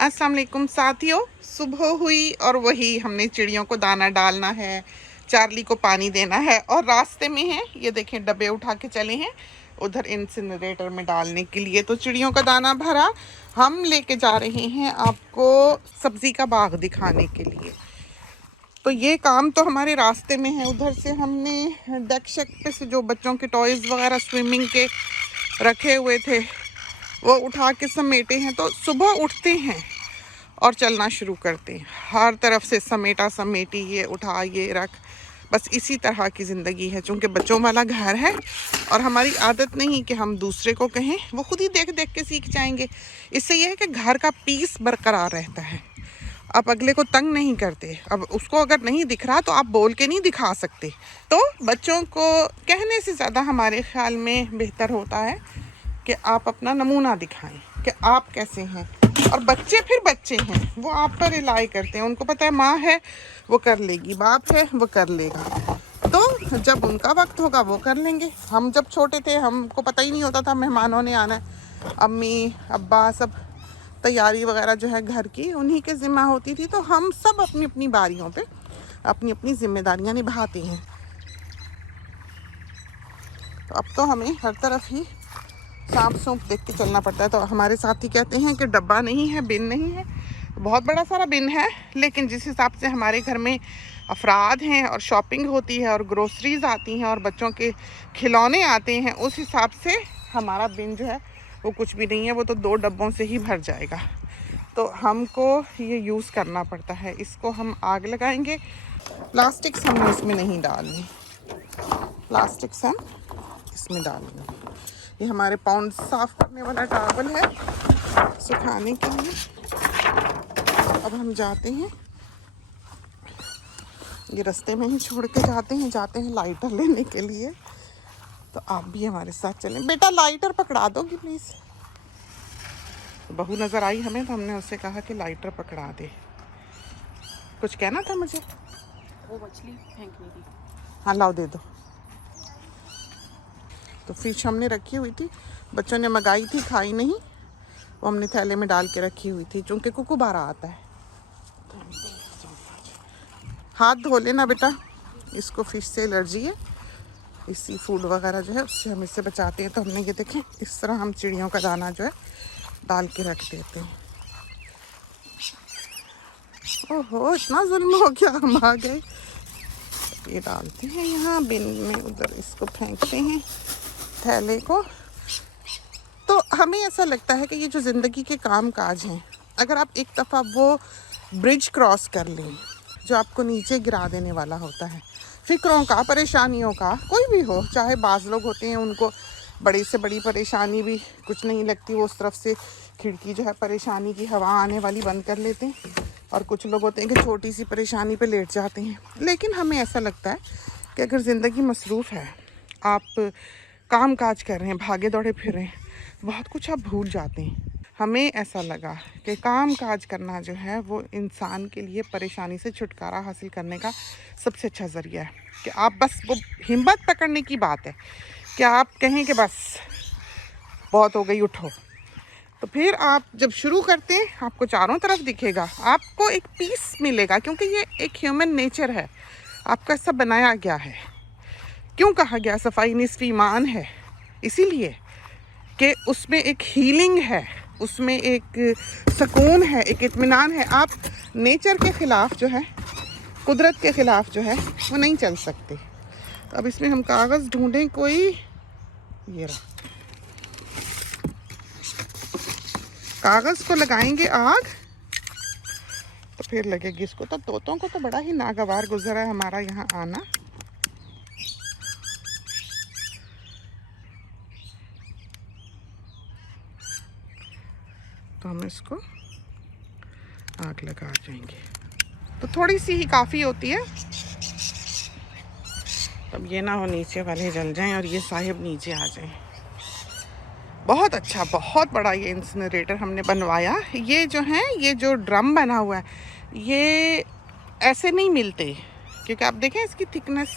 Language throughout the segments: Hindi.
अस्सलाम वालेकुम साथियों, सुबह हुई और वही हमने चिड़ियों को दाना डालना है, चार्ली को पानी देना है और रास्ते में है ये देखें डब्बे उठा के चले हैं उधर इंसिनरेटर में डालने के लिए। तो चिड़ियों का दाना भरा, हम लेके जा रहे हैं आपको सब्जी का बाग दिखाने के लिए। तो ये काम तो हमारे रास्ते में है। उधर से हमने डेक शेक पे से जो बच्चों के टॉयज़ वगैरह स्विमिंग के रखे हुए थे वो उठा के समेटे हैं। तो सुबह उठते हैं और चलना शुरू करते हैं, हर तरफ से समेटा समेटी, ये उठा ये रख, बस इसी तरह की ज़िंदगी है। चूँकि बच्चों वाला घर है और हमारी आदत नहीं कि हम दूसरे को कहें, वो खुद ही देख देख के सीख जाएंगे। इससे यह है कि घर का पीस बरकरार रहता है। आप अगले को तंग नहीं करते। अब उसको अगर नहीं दिख रहा तो आप बोल के नहीं दिखा सकते। तो बच्चों को कहने से ज़्यादा हमारे ख्याल में बेहतर होता है कि आप अपना नमूना दिखाएं कि आप कैसे हैं। और बच्चे फिर बच्चे हैं, वो आप पर रिलाई करते हैं। उनको पता है माँ है वो कर लेगी, बाप है वो कर लेगा। तो जब उनका वक्त होगा वो कर लेंगे। हम जब छोटे थे हमको पता ही नहीं होता था मेहमानों ने आना है। अम्मी अब्बा सब तैयारी वगैरह जो है घर की उन्हीं के ज़िम्मा होती थी। तो हम सब अपनी अपनी बारियों पे अपनी अपनी जिम्मेदारियां निभाते हैं। तो अब तो हमें हर तरफ ही सांप सूंप देख के चलना पड़ता है। तो हमारे साथी कहते हैं कि डब्बा नहीं है, बिन नहीं है। बहुत बड़ा सारा बिन है, लेकिन जिस हिसाब से हमारे घर में अफराद हैं और शॉपिंग होती है और ग्रोसरीज आती हैं और बच्चों के खिलौने आते हैं, उस हिसाब से हमारा बिन जो है वो कुछ भी नहीं है। वो तो 2 डब्बों से ही भर जाएगा। तो हमको ये यूज़ करना पड़ता है। इसको हम आग लगाएंगे। प्लास्टिक्स हमने इसमें नहीं डालनी, प्लास्टिक्स हम इसमें डालेंगे। ये हमारे पाउंड साफ करने वाला टॉवल है सुखाने के लिए। अब हम जाते हैं, ये रास्ते में ही छोड़ के जाते हैं लाइटर लेने के लिए। तो आप भी हमारे साथ चलें। बेटा लाइटर पकड़ा दोगी प्लीज़। तो बहू नज़र आई हमें तो हमने उससे कहा कि लाइटर पकड़ा दे। कुछ कहना था मुझे? वो मछली फेंकनी थी। हाँ लाओ दे दो। तो फिश हमने रखी हुई थी, बच्चों ने मंगाई थी, खाई नहीं, वो हमने थैले में डाल के रखी हुई थी। चूँकि कुकुबारा आता है। हाथ धो लेना बेटा, इसको फिश से एलर्जी है। इस सी फूड वगैरह जो है उससे हम इससे बचाते हैं। तो हमने ये देखें इस तरह हम चिड़ियों का दाना जो है डाल के रख देते हैं। ओहो इतना जुल्म हो गया, हम आ गए। ये डालते हैं यहाँ बिन में, उधर इसको फेंकते हैं थैले को। तो हमें ऐसा लगता है कि ये जो ज़िंदगी के काम काज हैं, अगर आप एक दफ़ा वो ब्रिज क्रॉस कर लें जो आपको नीचे गिरा देने वाला होता है, फ़िक्रों का, परेशानियों का, कोई भी हो, चाहे बाज़ लोग होते हैं उनको बड़ी से बड़ी परेशानी भी कुछ नहीं लगती, वो उस तरफ से खिड़की जो है परेशानी की हवा आने वाली बंद कर लेते हैं। और कुछ लोग होते हैं कि छोटी सी परेशानी पे लेट जाते हैं। लेकिन हमें ऐसा लगता है कि अगर ज़िंदगी मसरूफ़ है, आप काम काज कर रहे हैं, भागे दौड़े फिर रहे हैं, बहुत कुछ आप भूल जाते हैं। हमें ऐसा लगा कि काम काज करना जो है वो इंसान के लिए परेशानी से छुटकारा हासिल करने का सबसे अच्छा ज़रिया है। कि आप बस वो हिम्मत पकड़ने की बात है कि आप कहें कि बस बहुत हो गई, उठो। तो फिर आप जब शुरू करते हैं आपको चारों तरफ दिखेगा, आपको एक पीस मिलेगा। क्योंकि ये एक ह्यूमन नेचर है, आपका सब बनाया गया है। क्यों कहा गया सफाई निस्फ़ ईमान है? इसीलिए कि उसमें एक हीलिंग है, उसमें एक सुकून है, एक इत्मीनान है। आप नेचर के ख़िलाफ़ जो है, कुदरत के ख़िलाफ़ जो है वो नहीं चल सकते। तो अब इसमें हम कागज़ ढूंढें कोई, ये रहा। कागज़ को लगाएंगे आग तो फिर लगेगी इसको। तो तोतों को तो बड़ा ही नागवार गुजरा है हमारा यहाँ आना। तो हम इसको आग लगा जाएंगे। तो थोड़ी सी ही काफ़ी होती है। तब ये ना हो नीचे वाले जल जाएं और ये साहिब नीचे आ जाएं। बहुत अच्छा, बहुत बड़ा ये इंसिनरेटर हमने बनवाया। ये जो है, ये जो ड्रम बना हुआ है, ये ऐसे नहीं मिलते। क्योंकि आप देखें इसकी थिकनेस,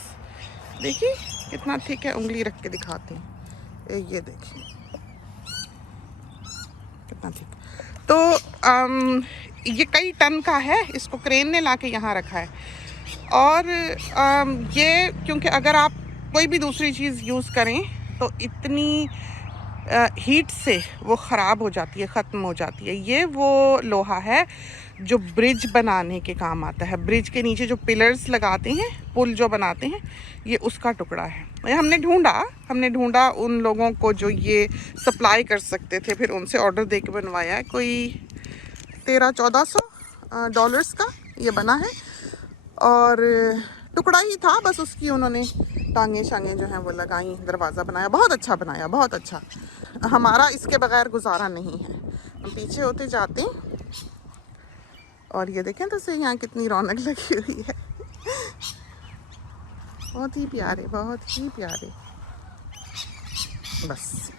देखिए कितना थिक है। उंगली रख के दिखाते हैं, ये देखिए कितना थिक। तो ये कई टन का है, इसको क्रेन ने लाके यहाँ रखा है। और ये क्योंकि अगर आप कोई भी दूसरी चीज़ यूज़ करें तो इतनी हीट से वो ख़राब हो जाती है, ख़त्म हो जाती है। ये वो लोहा है जो ब्रिज बनाने के काम आता है। ब्रिज के नीचे जो पिलर्स लगाते हैं, पुल जो बनाते हैं, ये उसका टुकड़ा है। ये हमने ढूंढा उन लोगों को जो ये सप्लाई कर सकते थे, फिर उनसे ऑर्डर दे के बनवाया है। कोई 1300-1400 डॉलर्स का ये बना है, और टुकड़ा ही था बस, उसकी उन्होंने टांगे शांगे जो हैं वो लगाई, दरवाज़ा बनाया। बहुत अच्छा बनाया, बहुत अच्छा। हमारा इसके बगैर गुजारा नहीं है। हम पीछे होते जाते हैं और ये देखें तो सही यहाँ कितनी रौनक लगी हुई है। बहुत ही प्यारे, बहुत ही प्यारे। बस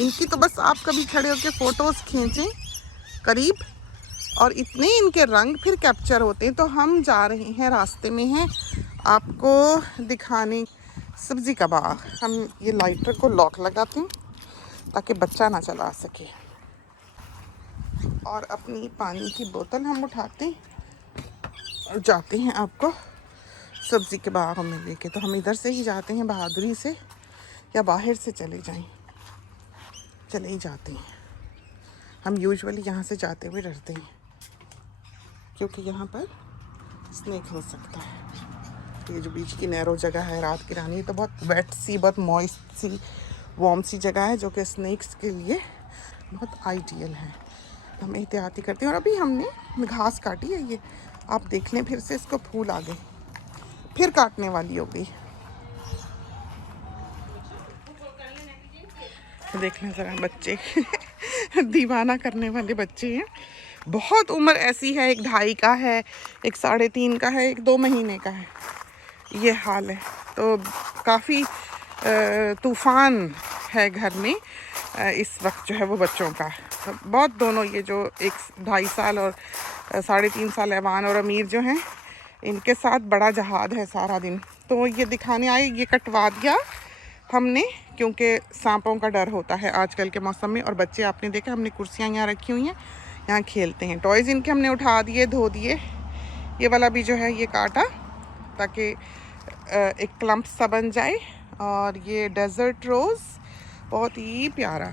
इनकी तो बस आप कभी खड़े होकर फ़ोटोज़ खींचें करीब, और इतने इनके रंग फिर कैप्चर होते हैं। तो हम जा रहे हैं, रास्ते में हैं, आपको दिखाने सब्ज़ी का बाग। हम ये लाइटर को लॉक लगाते हैं ताकि बच्चा ना चला सके, और अपनी पानी की बोतल हम उठाते हैं और जाते हैं आपको सब्ज़ी के बाग में लेके। तो हम इधर से ही जाते हैं, बहादुरी से, या बाहर से चले ही जाते हैं। हम यूजुअली यहाँ से जाते हुए डरते हैं क्योंकि यहाँ पर स्नेक हो सकता है। ये जो बीच की नैरो जगह है, रात की रानी, तो बहुत वेट सी, बहुत मॉइस्ट सी, वार्म सी जगह है, जो कि स्नेक्स के लिए बहुत आइडियल है। हम एहतियाती करते हैं। और अभी हमने घास काटी है, ये आप देख लें, फिर से इसको फूल आ गए, फिर काटने वाली हो गई। देख लें ज़रा बच्चे दीवाना करने वाले बच्चे हैं। बहुत उम्र ऐसी है, एक 2.5 का है, एक 3.5 का है, एक 2 महीने का है। ये हाल है। तो काफ़ी तूफ़ान है घर में इस वक्त जो है वो बच्चों का। तो बहुत दोनों, ये जो एक 2.5 साल और 3.5 साल ऐवान और अमीर जो हैं, इनके साथ बड़ा जहाद है सारा दिन। तो ये दिखाने आए, ये कटवा दिया हमने क्योंकि सांपों का डर होता है आजकल के मौसम में। और बच्चे आपने देखा, हमने कुर्सियाँ यहाँ रखी हुई हैं, यहाँ खेलते हैं। टॉयज़ इनके हमने उठा दिए, धो दिए। ये वाला भी जो है ये काटा ताकि एक क्लम्प सा बन जाए। और ये डेजर्ट रोज़ बहुत ही प्यारा।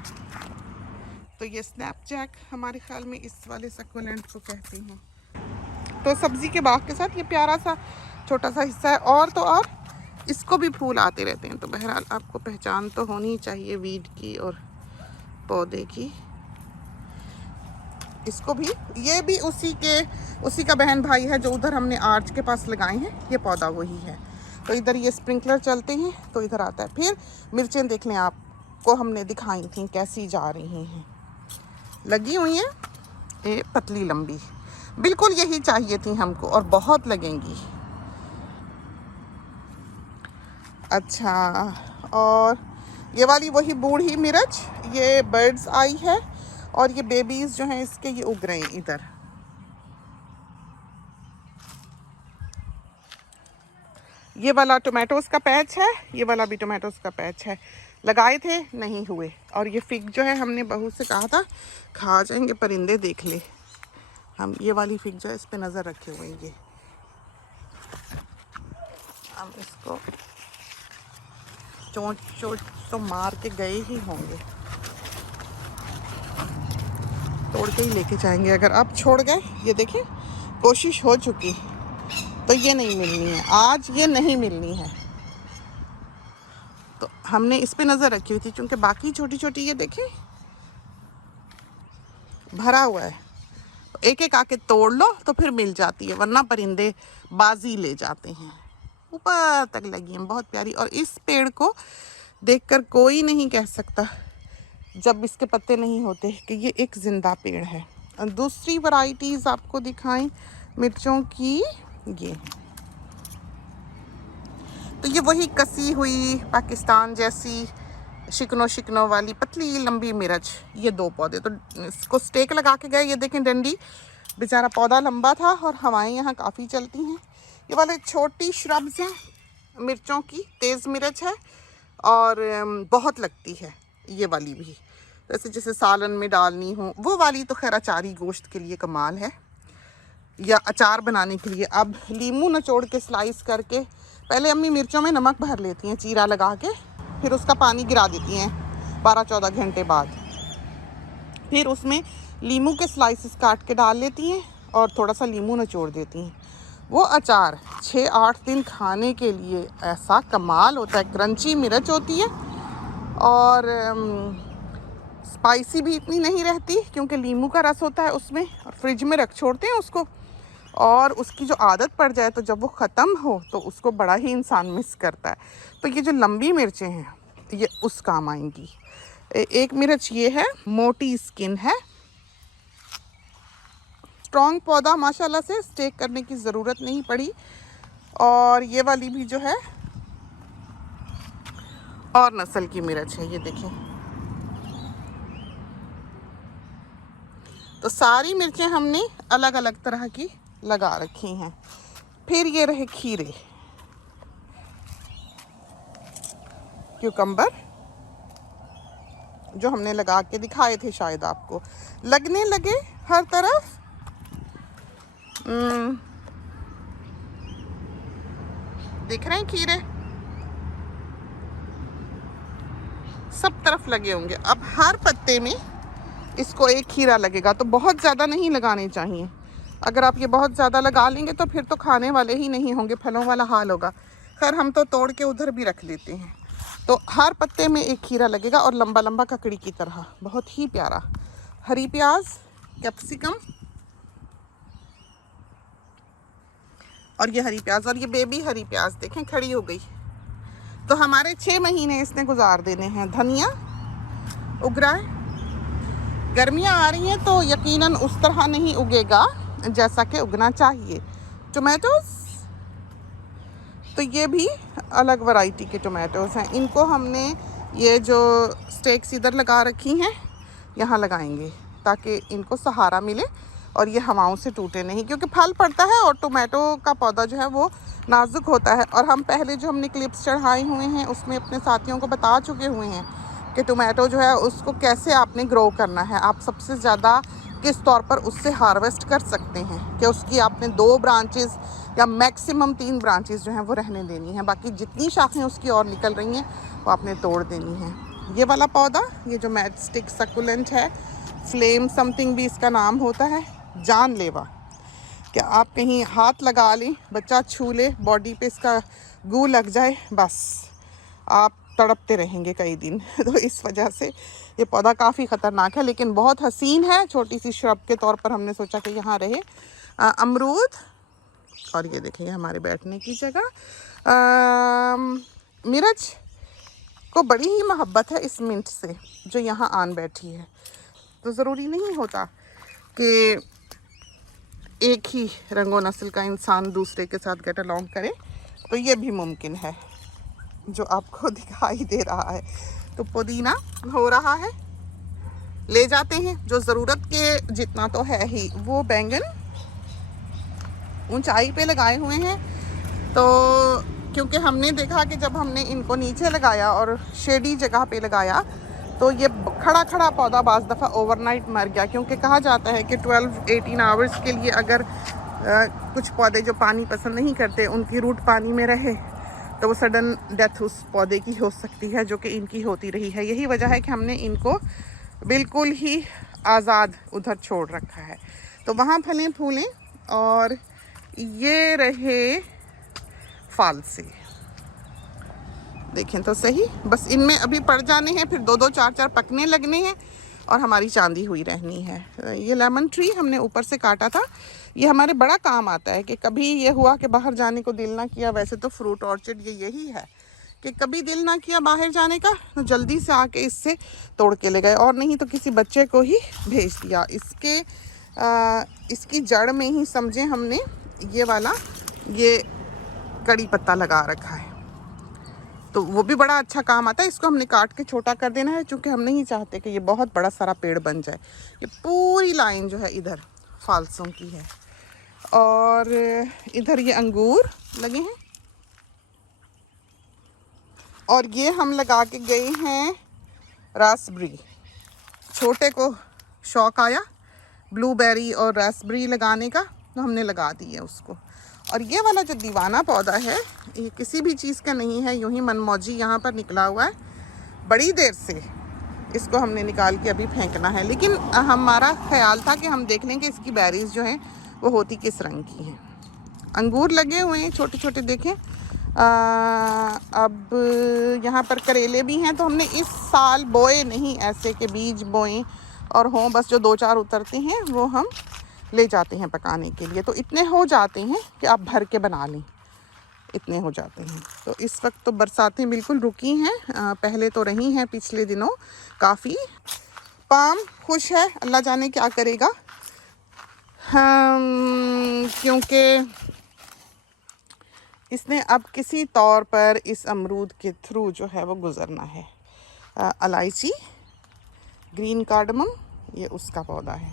तो ये स्नैपजैक हमारे ख्याल में इस वाले सक्कुलेंट को कहते हैं। तो सब्ज़ी के बाग के साथ ये प्यारा सा छोटा सा हिस्सा है। और तो और इसको भी फूल आते रहते हैं। तो बहरहाल आपको पहचान तो होनी चाहिए वीड की और पौधे की। इसको भी, ये भी उसी का बहन भाई है जो उधर हमने आर्च के पास लगाए हैं। ये पौधा वही है। तो इधर ये स्प्रिंकलर चलते हैं तो इधर आता है। फिर मिर्चें देख लें, आपको हमने दिखाई थी कैसी जा रही हैं, लगी हुई हैं, ये पतली लंबी, बिल्कुल यही चाहिए थी हमको, और बहुत लगेंगी। अच्छा, और ये वाली वही बूढ़ी मिर्च, ये बर्ड्स आई है, और ये बेबीज़ जो हैं इसके ये उग रहे हैं इधर। ये वाला टोमेटोज़ का पैच है, ये वाला भी टोमेटोज़ का पैच है। लगाए थे, नहीं हुए। और ये फिग जो है, हमने बहू से कहा था खा जाएंगे परिंदे, देख ले। हम ये वाली फिग जो है इस पे नज़र रखे हुए हैं। ये हम इसको चोंच चोंच तो मार के गए ही होंगे, तोड़ के ही लेके जाएंगे अगर आप छोड़ गए। ये देखें, कोशिश हो चुकी, तो ये नहीं मिलनी है आज, ये नहीं मिलनी है। तो हमने इस पे नज़र रखी हुई थी, क्योंकि बाकी छोटी छोटी ये देखें भरा हुआ है, एक एक आके तोड़ लो तो फिर मिल जाती है, वरना परिंदे बाजी ले जाते हैं। ऊपर तक लगी हैं, बहुत प्यारी। और इस पेड़ को देखकर कोई नहीं कह सकता जब इसके पत्ते नहीं होते कि ये एक ज़िंदा पेड़ है। और दूसरी वैरायटीज़ आपको दिखाएं मिर्चों की, ये तो ये वही कसी हुई पाकिस्तान जैसी शिकनो वाली पतली लंबी मिर्च। ये 2 पौधे, तो इसको स्टेक लगा के गए। ये देखें डंडी, बेचारा पौधा लंबा था, और हवाएं यहाँ काफ़ी चलती हैं। ये वाले छोटी श्रब्स हैं मिर्चों की, तेज़ मिर्च है और बहुत लगती है ये वाली भी। वैसे जैसे सालन में डालनी हो वो वाली तो खैर अचारी गोश्त के लिए कमाल है, या अचार बनाने के लिए। अब लीमू निचोड़ के स्लाइस करके पहले अम्मी मिर्चों में नमक भर लेती हैं चीरा लगा के, फिर उसका पानी गिरा देती हैं 12-14 घंटे बाद। फिर उसमें लीमू के स्लाइसेस काट के डाल लेती हैं और थोड़ा सा लीमू निचोड़ देती हैं। वो अचार 6-8 दिन खाने के लिए ऐसा कमाल होता है। क्रंची मिर्च होती है और स्पाइसी भी इतनी नहीं रहती क्योंकि लीमू का रस होता है उसमें, और फ्रिज में रख छोड़ते हैं उसको। और उसकी जो आदत पड़ जाए तो जब वो ख़त्म हो तो उसको बड़ा ही इंसान मिस करता है। तो ये जो लंबी मिर्चें हैं ये उस काम आएंगी। एक मिर्च ये है, मोटी स्किन है, स्ट्रॉन्ग पौधा माशाल्लाह से, स्टेक करने की ज़रूरत नहीं पड़ी। और ये वाली भी जो है और नस्ल की मिर्च है, ये देखें। तो सारी मिर्चें हमने अलग अलग तरह की लगा रखी हैं। फिर ये रहे खीरे, क्यूकम्बर जो हमने लगा के दिखाए थे, शायद आपको लगने लगे हर तरफ। दिख रहे हैं खीरे, सब तरफ लगे होंगे। अब हर पत्ते में इसको एक खीरा लगेगा, तो बहुत ज़्यादा नहीं लगाने चाहिए। अगर आप ये बहुत ज़्यादा लगा लेंगे तो फिर तो खाने वाले ही नहीं होंगे, फलों वाला हाल होगा। खैर हम तो तोड़ के उधर भी रख लेते हैं। तो हर पत्ते में एक खीरा लगेगा और लंबा लंबा ककड़ी की तरह, बहुत ही प्यारा। हरी प्याज, कैप्सिकम और ये हरी प्याज, और ये बेबी हरी प्याज देखें खड़ी हो गई। तो हमारे 6 महीने इसने गुजार देने हैं। धनिया उग रहा है, गर्मियाँ आ रही हैं तो यकीनन उस तरह नहीं उगेगा जैसा कि उगना चाहिए। टोमेटोज़, तो ये भी अलग वैरायटी के टोमेटोज़ हैं। इनको हमने ये जो स्टेक्स इधर लगा रखी हैं यहाँ लगाएंगे ताकि इनको सहारा मिले और ये हवाओं से टूटे नहीं, क्योंकि फल पड़ता है और टोमेटो का पौधा जो है वो नाजुक होता है। और हम पहले जो हमने क्लिप्स चढ़ाए हुए हैं उसमें अपने साथियों को बता चुके हुए हैं कि टोमेटो जो है उसको कैसे आपने ग्रो करना है। आप सबसे ज़्यादा किस तौर पर उससे हार्वेस्ट कर सकते हैं कि उसकी आपने 2 ब्रांचेस या मैक्सिमम 3 ब्रांचेस जो हैं वो रहने देनी है, बाकी जितनी शाखें उसकी और निकल रही हैं वो आपने तोड़ देनी हैं। ये वाला पौधा, ये जो मैटस्टिक सक्कुलेंट है, फ्लेम समथिंग भी इसका नाम होता है, जानलेवा। क्या आप कहीं हाथ लगा लें, बच्चा छू ले, बॉडी पे इसका गू लग जाए, बस आप तड़पते रहेंगे कई दिन। तो इस वजह से ये पौधा काफ़ी ख़तरनाक है, लेकिन बहुत हसीन है। छोटी सी श्रब के तौर पर हमने सोचा कि यहाँ रहे। अमरूद, और ये देखिए हमारे बैठने की जगह। मिर्च को बड़ी ही मोहब्बत है इस मिंट से जो यहाँ आन बैठी है। तो ज़रूरी नहीं होता कि एक ही रंगो नस्ल का इंसान दूसरे के साथ गेट अलॉन्ग करे, तो ये भी मुमकिन है जो आपको दिखाई दे रहा है। तो पुदीना हो रहा है, ले जाते हैं जो ज़रूरत के जितना तो है ही। वो बैंगन ऊंचाई पे लगाए हुए हैं, तो क्योंकि हमने देखा कि जब हमने इनको नीचे लगाया और शेडी जगह पे लगाया तो ये खड़ा खड़ा पौधा बाज़ दफ़ा ओवरनाइट मर गया, क्योंकि कहा जाता है कि 12-18 आवर्स के लिए अगर कुछ पौधे जो पानी पसंद नहीं करते उनकी रूट पानी में रहे तो वो सडन डेथ उस पौधे की हो सकती है, जो कि इनकी होती रही है। यही वजह है कि हमने इनको बिल्कुल ही आज़ाद उधर छोड़ रखा है। तो वहाँ फलें फूलें। और ये रहे फालसे, देखें तो सही, बस इनमें अभी पड़ जाने हैं, फिर 2-2 4-4 पकने लगने हैं और हमारी चांदी हुई रहनी है। ये लेमन ट्री हमने ऊपर से काटा था, ये हमारे बड़ा काम आता है कि कभी ये हुआ कि बाहर जाने को दिल ना किया। वैसे तो फ्रूट ऑर्चर्ड ये यही है कि कभी दिल ना किया बाहर जाने का तो जल्दी से आके इससे तोड़ के ले गए, और नहीं तो किसी बच्चे को ही भेज दिया। इसकी जड़ में ही समझे हमने ये वाला ये कड़ी पत्ता लगा रखा है, तो वो भी बड़ा अच्छा काम आता है। इसको हमने काट के छोटा कर देना है, क्योंकि हम नहीं चाहते कि ये बहुत बड़ा सारा पेड़ बन जाए। ये पूरी लाइन जो है इधर फालसों की है, और इधर ये अंगूर लगे हैं, और ये हम लगा के गए हैं रासबेरी। छोटे को शौक आया ब्लूबेरी और रास्पबेरी लगाने का, तो हमने लगा दी है उसको। और ये वाला जो दीवाना पौधा है, ये किसी भी चीज़ का नहीं है, यूं ही मनमौजी यहाँ पर निकला हुआ है। बड़ी देर से इसको हमने निकाल के अभी फेंकना है, लेकिन हमारा ख्याल था कि हम देख लें कि इसकी बेरीज जो हैं वो होती किस रंग की हैं। अंगूर लगे हुए हैं छोटे छोटे, देखें। अब यहाँ पर करेले भी हैं, तो हमने इस साल बोए नहीं, ऐसे के बीज बोए और हों बस, जो 2-4 उतरते हैं वो हम ले जाते हैं पकाने के लिए। तो इतने हो जाते हैं कि आप भर के बना लें, इतने हो जाते हैं। तो इस वक्त तो बरसातें बिल्कुल रुकी हैं, पहले तो रही हैं पिछले दिनों काफ़ी। पाम खुश है, अल्लाह जाने क्या करेगा, क्योंकि इसने अब किसी तौर पर इस अमरूद के थ्रू जो है वो गुज़रना है। इलायची, ग्रीन कार्डमम, ये उसका पौधा है।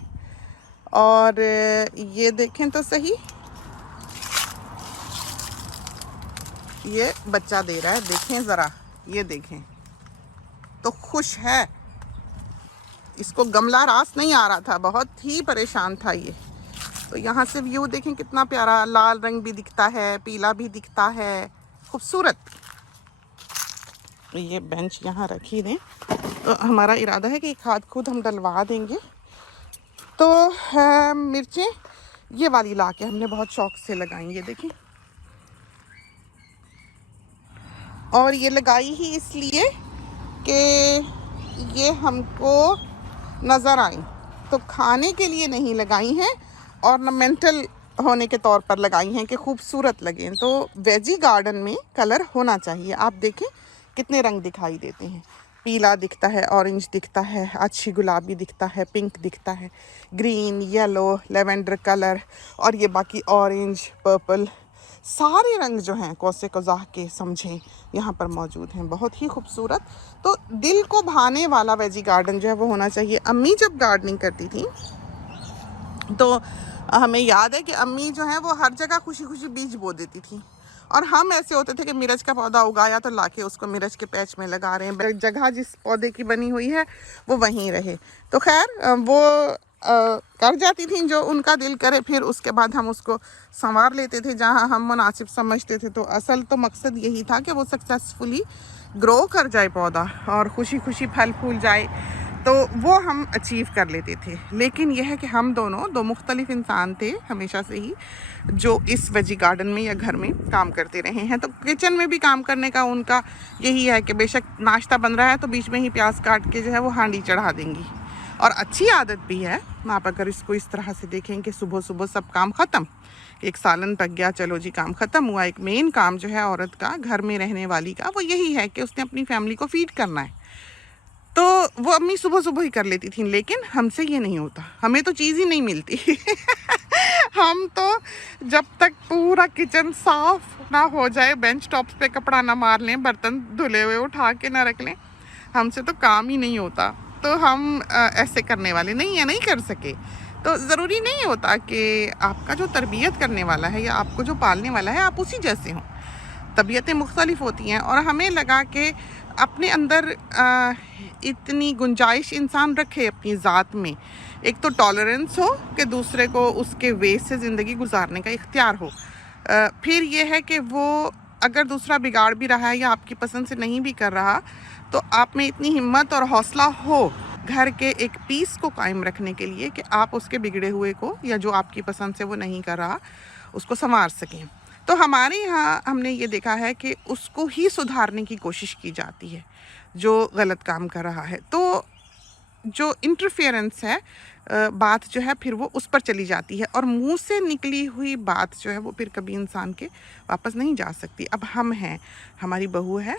और ये देखें तो सही, ये बच्चा दे रहा है, देखें ज़रा, ये देखें तो खुश है। इसको गमला रास नहीं आ रहा था, बहुत ही परेशान था ये। तो यहाँ से व्यू देखें कितना प्यारा, लाल रंग भी दिखता है, पीला भी दिखता है, खूबसूरत। ये बेंच यहाँ रख ही दें। तो हमारा इरादा है कि खाद खुद हम डलवा देंगे। तो मिर्चें ये वाली ला के हमने बहुत शौक से लगाई, ये देखें। और ये लगाई ही इसलिए कि ये हमको नज़र आई, तो खाने के लिए नहीं लगाई हैं, ऑर्नामेंटल होने के तौर पर लगाई हैं कि खूबसूरत लगें। तो वेजी गार्डन में कलर होना चाहिए। आप देखें कितने रंग दिखाई देते हैं, पीला दिखता है, ऑरेंज दिखता है, अच्छी गुलाबी दिखता है, पिंक दिखता है, ग्रीन, येलो, लेवेंडर कलर, और ये बाकी ऑरेंज, पर्पल, सारे रंग जो हैं कौसे कज़ाह के समझें यहाँ पर मौजूद हैं, बहुत ही खूबसूरत। तो दिल को भाने वाला वेजी गार्डन जो है वो होना चाहिए। अम्मी जब गार्डनिंग करती थी तो हमें याद है कि अम्मी जो है वो हर जगह खुशी खुशी बीज बो देती थी, और हम ऐसे होते थे कि मिर्च का पौधा उगाया तो लाके उसको मिर्च के पैच में लगा रहे हैं, जगह जिस पौधे की बनी हुई है वो वहीं रहे। तो खैर वो कर जाती थी जो उनका दिल करे, फिर उसके बाद हम उसको संवार लेते थे जहाँ हम मुनासिब समझते थे। तो असल तो मकसद यही था कि वो सक्सेसफुली ग्रो कर जाए पौधा और खुशी खुशी फल फूल जाए, तो वो हम अचीव कर लेते थे। लेकिन यह है कि हम दोनों दो मुख्तलिफ इंसान थे हमेशा से ही, जो इस वेजी गार्डन में या घर में काम करते रहे हैं। तो किचन में भी काम करने का उनका यही है कि बेशक नाश्ता बन रहा है तो बीच में ही प्याज काट के जो है वो हांडी चढ़ा देंगी। और अच्छी आदत भी है, आप अगर इसको इस तरह से देखें कि सुबह सुबह सब काम ख़त्म, एक सालन पक गया, चलो जी काम ख़त्म हुआ। एक मेन काम जो है औरत का, घर में रहने वाली का, वो यही है कि उसने अपनी फैमिली को फीड करना है। तो वो अम्मी सुबह सुबह ही कर लेती थी, लेकिन हमसे ये नहीं होता, हमें तो चीज़ ही नहीं मिलती। हम तो जब तक पूरा किचन साफ ना हो जाए, बेंच टॉप्स पे कपड़ा ना मार लें, बर्तन धुले हुए उठा के ना रख लें, हमसे तो काम ही नहीं होता। तो हम ऐसे करने वाले नहीं है, नहीं कर सके। तो ज़रूरी नहीं होता कि आपका जो तरबियत करने वाला है या आपको जो पालने वाला है आप उसी जैसे हों। तबीयतें मुख्तलिफ होती हैं, और हमें लगा कि अपने अंदर इतनी गुंजाइश इंसान रखे अपनी ज़ात में, एक तो टॉलरेंस हो कि दूसरे को उसके वे से ज़िंदगी गुजारने का इख्तियार हो। फिर ये है कि वो अगर दूसरा बिगाड़ भी रहा है या आपकी पसंद से नहीं भी कर रहा, तो आप में इतनी हिम्मत और हौसला हो घर के एक पीस को कायम रखने के लिए कि आप उसके बिगड़े हुए को या जो आपकी पसंद से वो नहीं कर रहा उसको संवार सकें। तो हमारे यहाँ हमने ये देखा है कि उसको ही सुधारने की कोशिश की जाती है जो गलत काम कर रहा है। तो जो इंटरफेरेंस है, बात जो है फिर वो उस पर चली जाती है, और मुंह से निकली हुई बात जो है वो फिर कभी इंसान के वापस नहीं जा सकती। अब हम हैं, हमारी बहू है,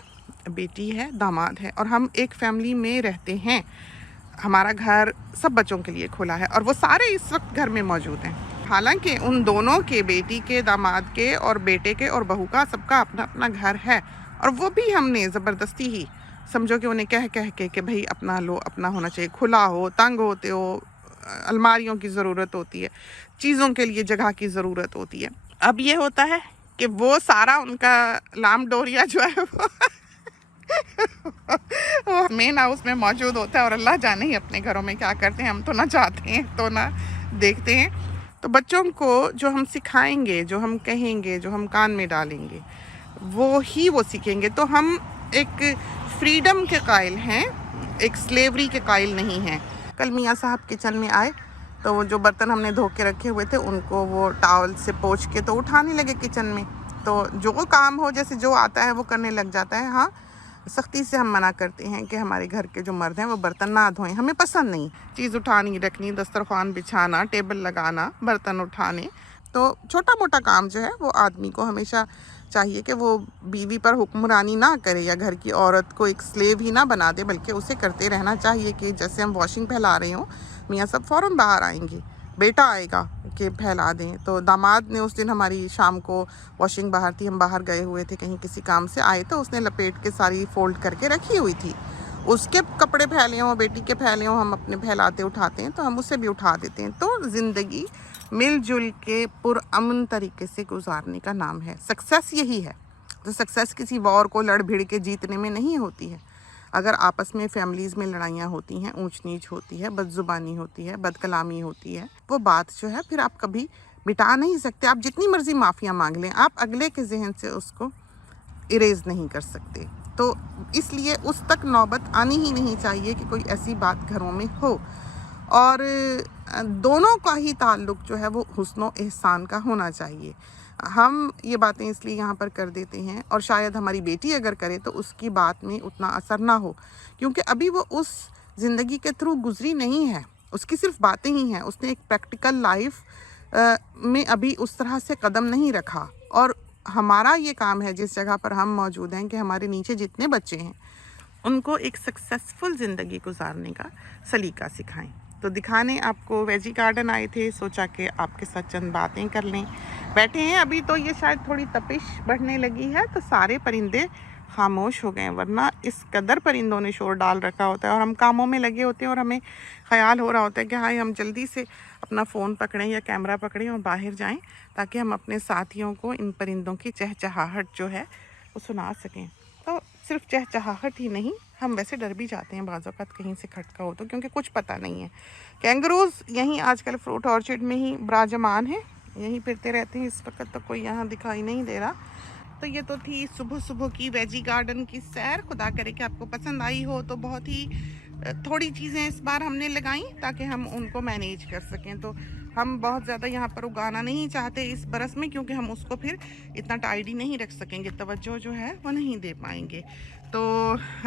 बेटी है, दामाद है, और हम एक फैमिली में रहते हैं। हमारा घर सब बच्चों के लिए खुला है और वो सारे इस वक्त घर में मौजूद हैं। हालांकि उन दोनों के, बेटी के, दामाद के और बेटे के और बहू का, सबका अपना अपना घर है, और वो भी हमने ज़बरदस्ती ही समझो कि उन्हें कह कह के कि भाई अपना लो, अपना होना चाहिए, खुला हो, तंग होते हो, अलमारियों की ज़रूरत होती है, चीज़ों के लिए जगह की ज़रूरत होती है। अब ये होता है कि वो सारा उनका लाम डोरिया जो है वो मेन हाउस में मौजूद होता है और अल्लाह जाने ही अपने घरों में क्या करते हैं, हम तो ना चाहते हैं तो ना देखते हैं। तो बच्चों को जो हम सिखाएंगे, जो हम कहेंगे, जो हम कान में डालेंगे, वो ही वो सीखेंगे। तो हम एक फ्रीडम के कायल हैं, एक स्लेवरी के कायल नहीं हैं। कल मियाँ साहब किचन में आए तो वो जो बर्तन हमने धो के रखे हुए थे उनको वो टॉवल से पोंछ के तो उठाने लगे किचन में। तो जो काम हो, जैसे जो आता है वो करने लग जाता है। हाँ, सख्ती से हम मना करते हैं कि हमारे घर के जो मर्द हैं वो बर्तन ना धोएं, हमें पसंद नहीं चीज़ उठानी रखनी, दस्तरखान बिछाना, टेबल लगाना, बर्तन उठाने। तो छोटा मोटा काम जो है वो आदमी को हमेशा चाहिए कि वो बीवी पर हुक्मरानी ना करे या घर की औरत को एक स्लेव ही ना बना दे, बल्कि उसे करते रहना चाहिए। कि जैसे हम वॉशिंग फैला रहे हों, मियाँ सब फ़ौरन बाहर आएंगे, बेटा आएगा कि फैला दें। तो दामाद ने उस दिन हमारी शाम को वॉशिंग बाहर थी, हम बाहर गए हुए थे कहीं किसी काम से आए, तो उसने लपेट के सारी फोल्ड करके रखी हुई थी। उसके कपड़े फैले हों, बेटी के फैले हों, हम अपने फैलाते उठाते हैं तो हम उसे भी उठा देते हैं। तो ज़िंदगी मिलजुल के पुरअमन तरीके से गुजारने का नाम है सक्सेस। यही है। तो सक्सेस किसी वॉर को लड़ भिड़ के जीतने में नहीं होती है। अगर आपस में फैमिलीज़ में लड़ाइयाँ होती हैं, ऊंच नीच होती है, बदजुबानी होती है, बदकलामी होती है, वो बात जो है फिर आप कभी मिटा नहीं सकते। आप जितनी मर्जी माफ़िया मांग लें, आप अगले के जहन से उसको इरेज नहीं कर सकते। तो इसलिए उस तक नौबत आनी ही नहीं चाहिए कि कोई ऐसी बात घरों में हो। और दोनों का ही ताल्लुक़ जो है वो हुस्न एहसान का होना चाहिए। हम ये बातें इसलिए यहाँ पर कर देते हैं, और शायद हमारी बेटी अगर करे तो उसकी बात में उतना असर ना हो, क्योंकि अभी वो उस ज़िंदगी के थ्रू गुजरी नहीं है। उसकी सिर्फ बातें ही हैं, उसने एक प्रैक्टिकल लाइफ में अभी उस तरह से कदम नहीं रखा। और हमारा ये काम है जिस जगह पर हम मौजूद हैं कि हमारे नीचे जितने बच्चे हैं उनको एक सक्सेसफुल ज़िंदगी गुजारने का सलीका सिखाएं। तो दिखाने आपको वेजी गार्डन आए थे, सोचा कि आपके साथ चंद बातें कर लें। बैठे हैं अभी तो ये शायद थोड़ी तपिश बढ़ने लगी है तो सारे परिंदे खामोश हो गए, वरना इस कदर परिंदों ने शोर डाल रखा होता है और हम कामों में लगे होते हैं और हमें ख्याल हो रहा होता है कि हाँ हम जल्दी से अपना फ़ोन पकड़ें या कैमरा पकड़ें और बाहर जाएं ताकि हम अपने साथियों को इन परिंदों की चहचहाहट जो है वो सुना सकें। तो सिर्फ चहचहाहट ही नहीं, हम वैसे डर भी जाते हैं बाज़ औक़ात कहीं से खटका हो तो, क्योंकि कुछ पता नहीं है। कैंगरूज़ यहीं आजकल फ्रूट ऑर्चर्ड में ही विराजमान है, यहीं फिरते रहते हैं। इस वक्त तो कोई यहाँ दिखाई नहीं दे रहा। तो ये तो थी सुबह सुबह की वेजी गार्डन की सैर। खुदा करे कि आपको पसंद आई हो। तो बहुत ही थोड़ी चीज़ें इस बार हमने लगाई ताकि हम उनको मैनेज कर सकें। तो हम बहुत ज़्यादा यहाँ पर उगाना नहीं चाहते इस बरस में, क्योंकि हम उसको फिर इतना टाइडी नहीं रख सकेंगे, तवज्जो जो है वो नहीं दे पाएंगे। तो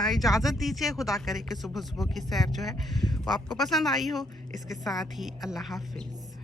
इजाज़त दीजिए, खुदा करे कि सुबह सुबह की सैर जो है वो आपको पसंद आई हो। इसके साथ ही अल्लाह हाफिज़।